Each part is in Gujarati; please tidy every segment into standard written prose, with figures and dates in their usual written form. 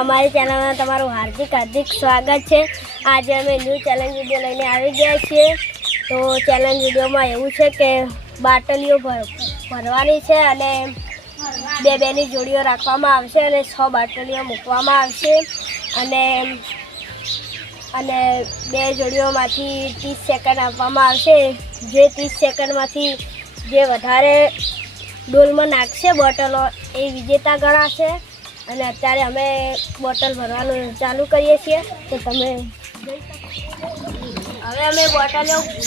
અમારી ચેનલમાં તમારું હાર્દિક સ્વાગત છે। આજે અમે ન્યૂ ચેલેન્જ વિડીયો લઈને આવી ગયા છીએ। તો ચેલેન્જ વિડીયોમાં એવું છે કે બાટલીઓ ભરવાની છે અને બેની જોડીઓ રાખવામાં આવશે અને 6 બાટલીઓ મૂકવામાં આવશે અને 2 જોડીઓમાંથી 30 સેકન્ડ આપવામાં આવશે। જે 30 સેકન્ડમાંથી જે વધારે ડોલમાં નાખશે બોટલો એ વિજેતા ગણાશે। અને અત્યારે અમે બોટલ ભરવાનું ચાલુ કરીએ છીએ। તો તમે હવે અમે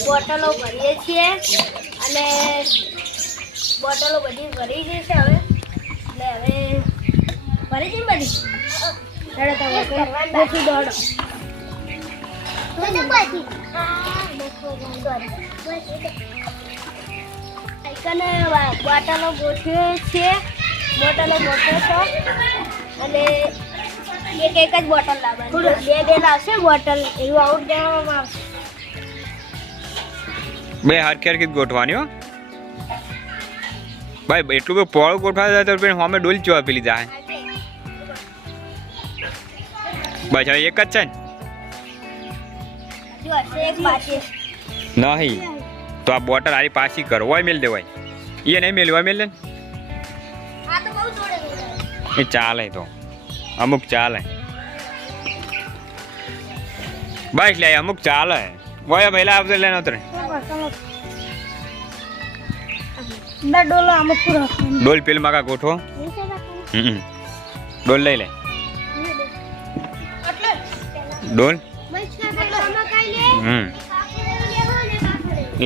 બોટલો ભરીએ છીએ અને બોટલો બધી ભરી ગઈ છે હવે ભરી છે બધી દોડો બોટલો ગોઠવીએ છીએ। બોટલો ગોઠવે છો અને એક જ બોટલ લાવવાની 2 લાવશે બોટલ એવું આઉટ દેવામાં આવશે। 2 હરખી ગોઠવાની હો ભાઈ। એટલું બધું પોળું ગોઠવા જાય તો પછી અમે ડોલ ચો આપી લીધા બસ હવે એક જ છે ને નહીં તો આ બોટલ આરી પાછી કરો હોય મેલ દેવાય એ નહીં મેલવા મેલ ને એ ચાલે તો અમુક ચાલે બસ લે અમુક ચાલે હોય પહેલા આવશે લેનો ઉતરે ડોલ પેલ માં કા ગોઠવો ડોલ લઈ લે ડોલ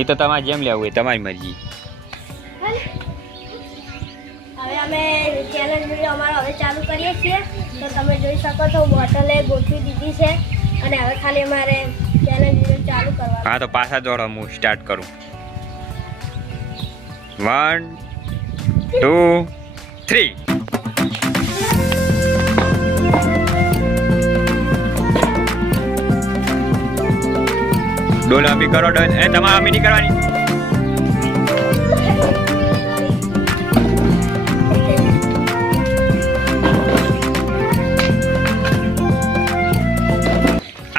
એ તો તમારે જેમ લેવું હોય તમારી મરજી। હવે અમે ચેલેન્જ વિડીયો અમારો હવે ચાલુ કરીએ છીએ। તો તમે જોઈ શકો છો બોટલે ગોઠવી દીધી છે અને હવે ખાલી અમારે ચેલેન્જ વિડીયો ચાલુ કરવાનો। હા તો પાછા જોડો હું સ્ટાર્ટ કરું 1 2 3 ડોલ આપી કરો ડોલ એ તમારે આમી નહીં કરવાની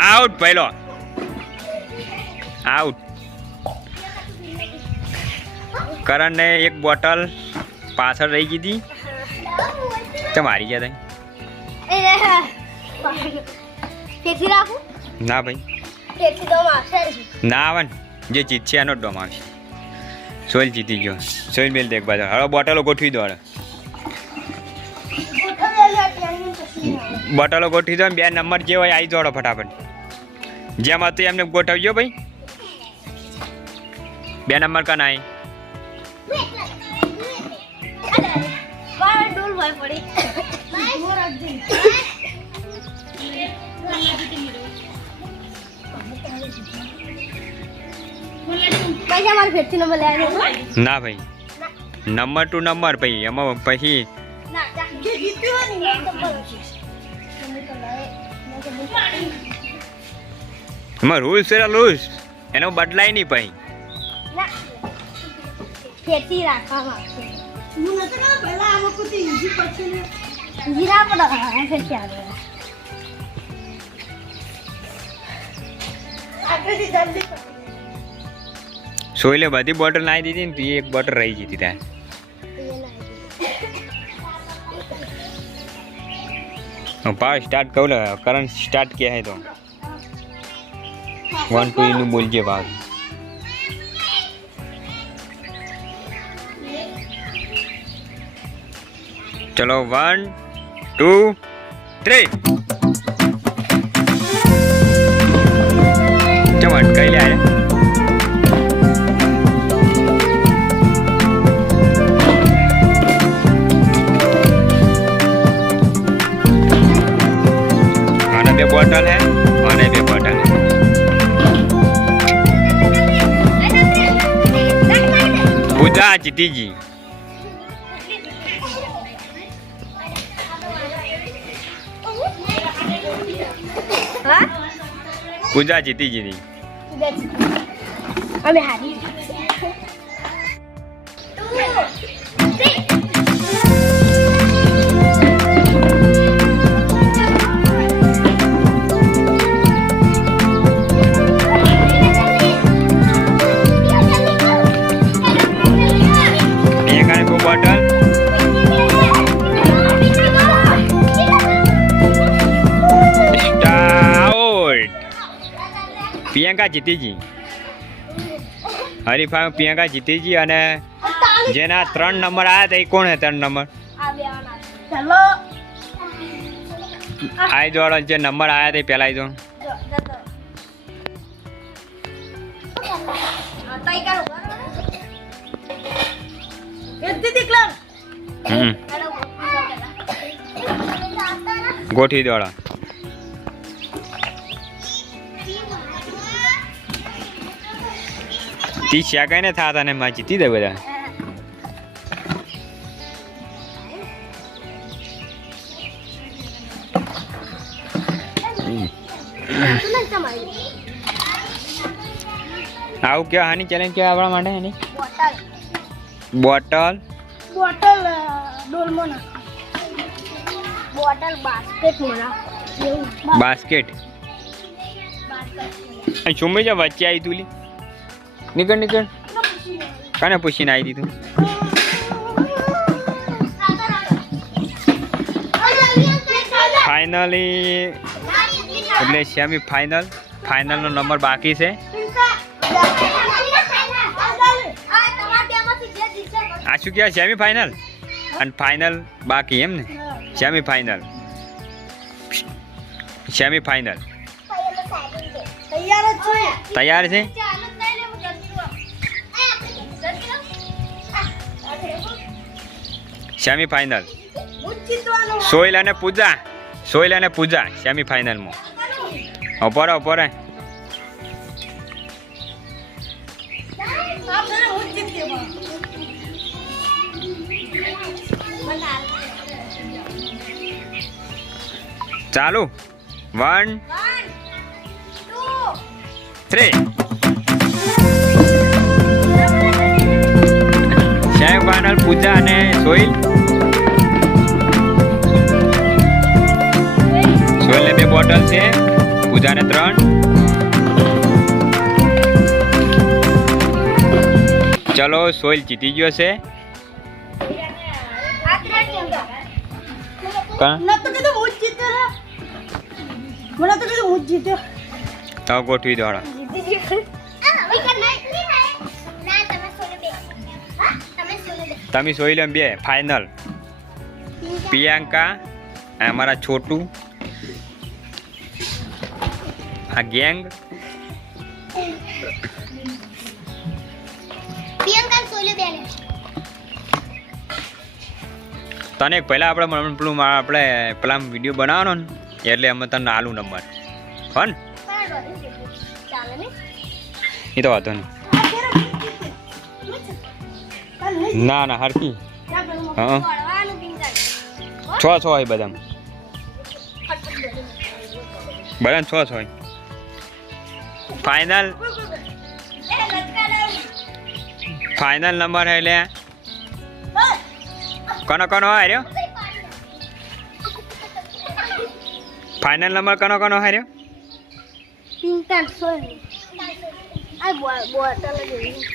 આઉટ પહેલો આઉટ કરણ ને એક બોટલ પાછળ રહી ગઈ હતી તો મારી ગયા ના ભાઈ ના આવે ને જે જીતશે એનો ડોમ આવશે। સોલ જીતી ગયો સોલ મેલ દેખ બાજુ હવે બોટલો ગોઠવી દો બોટલો ગોઠવી દો 2 નંબર જે હોય આવી જોડો ફટાફટ જેમ હતું એમને ગોઠવજો ભાઈ 2 નંબર કા ના ના ભાઈ નંબર ટુ નંબર ભાઈ એમાં પછી એમાં રૂલ્સ છે રૂલ્સ એનો બદલાય નહીં ભાઈ ફેરથી રાખવામાં આવશે। સોયલે બધી બોટલ નાખી દીધી ને તો એક બોટલ રહી જતી ત્યાં पावर स्टार्ट करो करंट स्टार्ट किया है तो 1 2 નું બોલજે ભાગ चलो 1 2 3 चलो अटकाई ले आया बोतल है और भी बोतल है पूजा जीती जी पूजा जीती जी अबे हारी પ્રિયંકા જીતી ગઈ. હરીફાઈમાં પ્રિયંકા જીતી ગઈ અને જેના 3 નંબર આવ્યા હતા એ કોણ હે 3 નંબર? આ બે આના ચલો આઈ જોડો જે નંબર આવ્યા હતા એ પહેલા આઈ જો. ગોઠવી દોડો. 30 સેકન્ડ ને થતા ને માં જીતી દે બધા. આવું કેવા હાની ચેલેન્જ કેવા આપણા માટે એની બોટલ ડોલમાં નાખ બોટલ બાસ્કેટમાં નાખ બાસ્કેટ છુમ્મી જા વચ્ચે આવી તું લી નીકળ કાને પૂછીને આવી દીધું. ફાઇનલી એટલે સેમી ફાઇનલનો નંબર બાકી છે. આ શું કહેવાય સેમી ફાઇનલ અને ફાઇનલ બાકી એમ ને? સેમી ફાઇનલ તૈયાર છે. સેમી ફાઇનલ સોહિલ અને પૂજા સેમી ફાઇનલમાં. ઉપર ચાલુ 1 2 3 સેમી ફાઇનલ પૂજા અને સોહિલ. સોહિલને 2 બોટલ છે, પૂજાને 3. ચલો સોહિલ જીતી ગયો છે. તો ગોઠવી દોડો. તમે સોહિલ 2 ફાઇનલ. પ્રિયંકા અમારા છોટું આ ગેંગ. તને પહેલા આપણે પેલા વિડીયો બનાવવાનો ને એટલે અમે તને આલુ નંબર ફન એ તો વાંધો નહીં. ના હરકી હા 6 હોય બધા 6 હોય. ફાઇનલ નંબર હે લે કોનો હાર્યો? ફાઇનલ નંબર કોનો હાર્યો?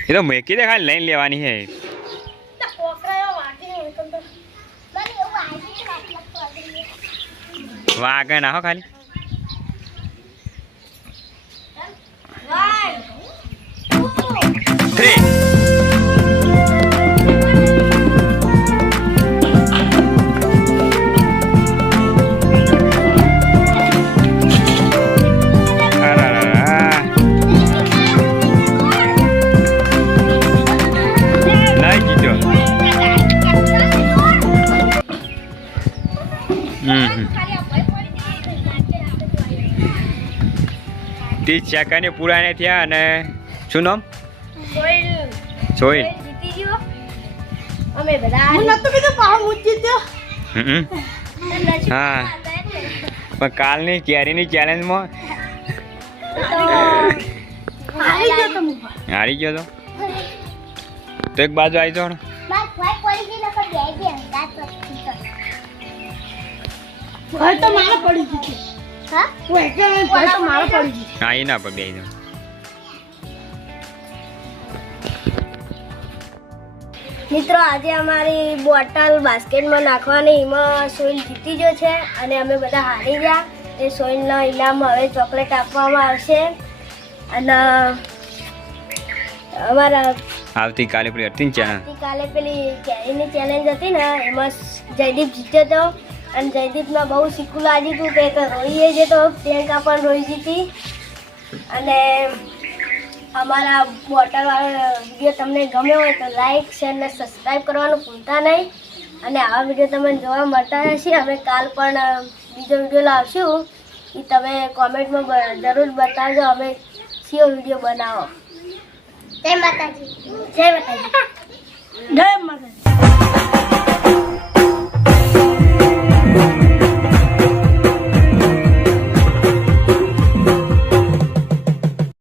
એ તો મેકી દે ખાલી લઈને લેવાની હે. વાગે ના હો ખાલી. तीस सेकंड पूरा नहीं थया અને શું નામ? સોહિલ જીતી ગયો. અમે બધા મને તો કીધું પાવ હું જીત્યો. હા પણ કાલની કેરીની ચેલેન્જમાં હારી ગયો તો એક બાજુ આવી જાઓ. હા એ ના પણ બે મિત્રો આજે અમારી બોટલ બાસ્કેટમાં નાખવાની એમાં સોહિલ જીતી ગયો છે અને અમે બધા હારી ગયા. એ સોહિલના ઇનામ હવે ચોકલેટ આપવામાં આવશે અને અમારા આવતીકાલે પેલી હતી ને ચેનલ આવતીકાલે પેલી કેરીની ચેલેન્જ હતી ને એમાં જયદીપ જીત્યો હતો અને જયદીપમાં બહુ શીખવું લાગ્યું હતું કે રોઈએ જે તો પ્રિયંકા પણ રોઈ જીતી. અને અમારા બોટલવાળો વિડીયો તમને ગમ્યો હોય તો લાઈક શેર અને સબસ્ક્રાઈબ કરવાનું ભૂલતા નહીં. અને આવા વિડીયો તમને જોવા મળતા રહેશે. અમે કાલ પણ બીજો વિડીયો લાવશું એ તમે કોમેન્ટમાં જરૂર બતાવજો અમે કયો વિડીયો બનાવો. જય માતાજી. જય માતાજી. જય માતાજી.